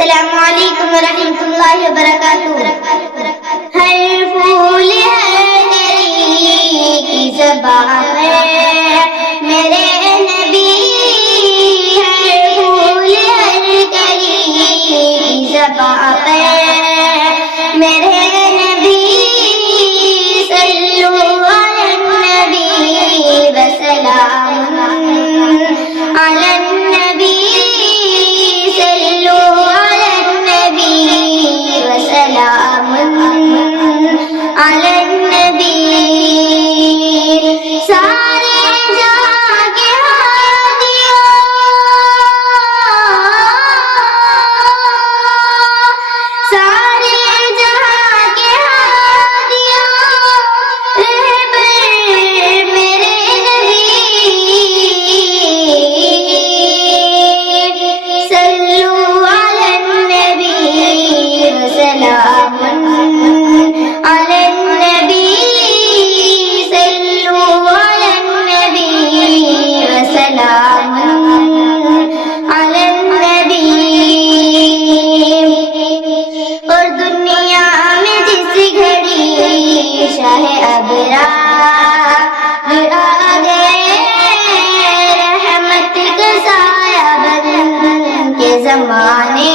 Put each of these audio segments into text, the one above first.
السلام علیکم ورحمۃ اللہ وبرکاتہ۔ ہر پھول ہر کلی کی زبان ہے میرے نبی، ہر پھول ہر کلی کی زبان ہے میرے نبی، صلو علی النبی وسلام علی النبی، صلو علی النبی وسلام علی النبی۔ سارے جہاں کے ہادیوں، سارے جہاں کے ہادیوں، رہبر میرے نبی، صلو علی النبی وسلام علی النبی، صلو علی النبی وسلام علی النبی۔ اور دنیا میں جس گھڑی شاہ ابرار آ گئے، رحمت کا سایہ بن کے زمانے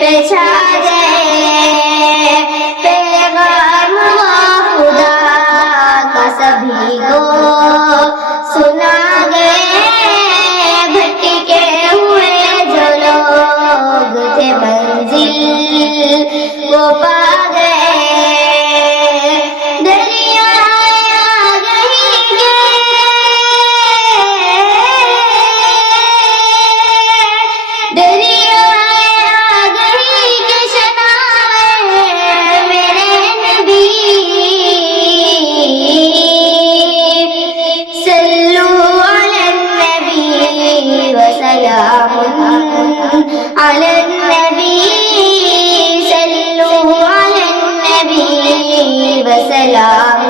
پہ چھا گئے، پیغام خدا کا سبھی کو سنا گئے، بھٹکے ہوئے جو لوگ تھے منزل وہ پا گئے، دریا آ گئی کہ دریا آ گئی کہ شناوے میرے نبی، صلو علی النبی وسلام علی النبی، صلو علی النبی وسلام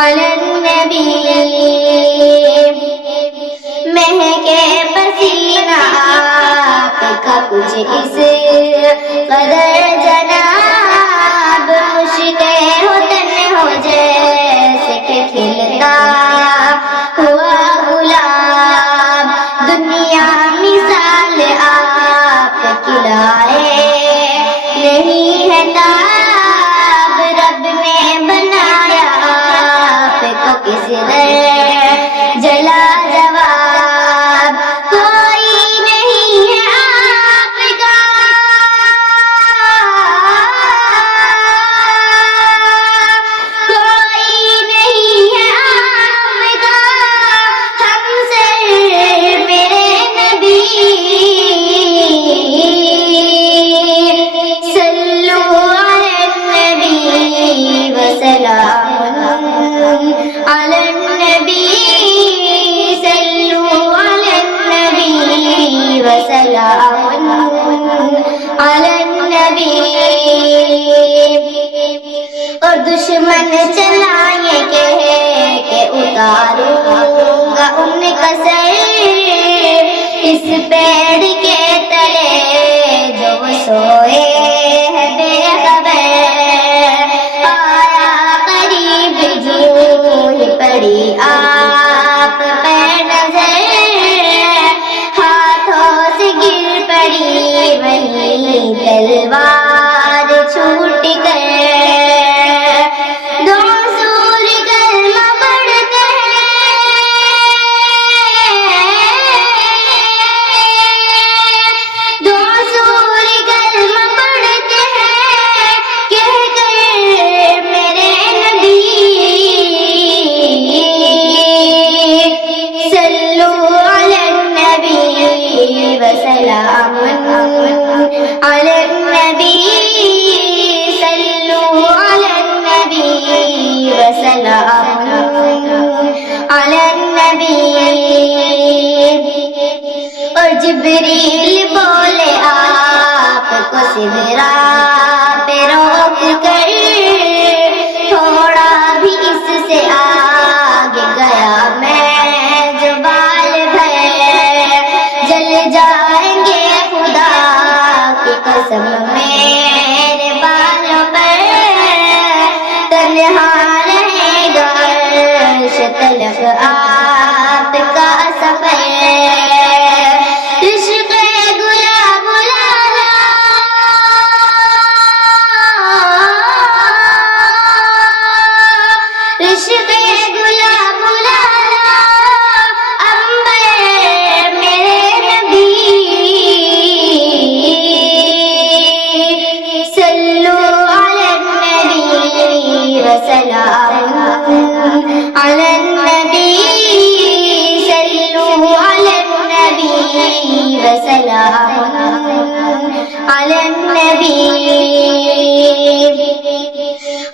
علی النبی۔ مہکے پسینہ آپ کا کچھ اس قدر جناب، مشکل ہو تن ہو جیسے کہ کھلتا ہوا گلاب، دنیا مثال آپ کی لائے نہیں ہے تاب، رب نے بنایا آپ کو کس جلا جواب، کوئی نہیں ہے آپ کا، کوئی نہیں ہے آپ کا ہم سر میرے نبی، صلو علی النبی وسلام علی النبی، صلو علی النبی وسلام علی النبی۔ اور دشمن چلائے کہ اتاروں گا ان کا سر اس پیڑ کے تلے جو وہ سوئے ہے بے خبر، آیا قریب جو ہی پڑی آپ پہ نظر، ہاتھوں سے گر پڑی وہی تلوار چھوٹ کر، دو سور کلمہ پڑھتے ہیں، دو سور کلمہ پڑھتے ہیں، کہہ کر میرے نبی، صلو علی النبی وسلام علی النبی، صلو علی النبی وسلام علی النبی۔ اور جبریل بولے آپ کو سدرا پہ روک کر، تھوڑا بھی اس سے آگے گیا میں جو بال بھر جل جائیں گے سلام علی النبی.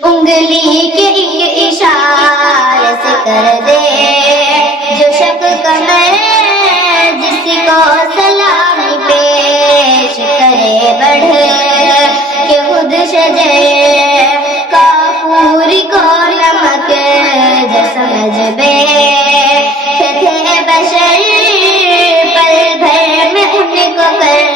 انگلی کے ایک اشارے سے کر دے جو شک کمر جس کو سلامی پیش کرے بڑھ کہ خود شجر کافور کو نمک جو سمجھ بیٹھے تھے بشر پل بھر میں ان کو کر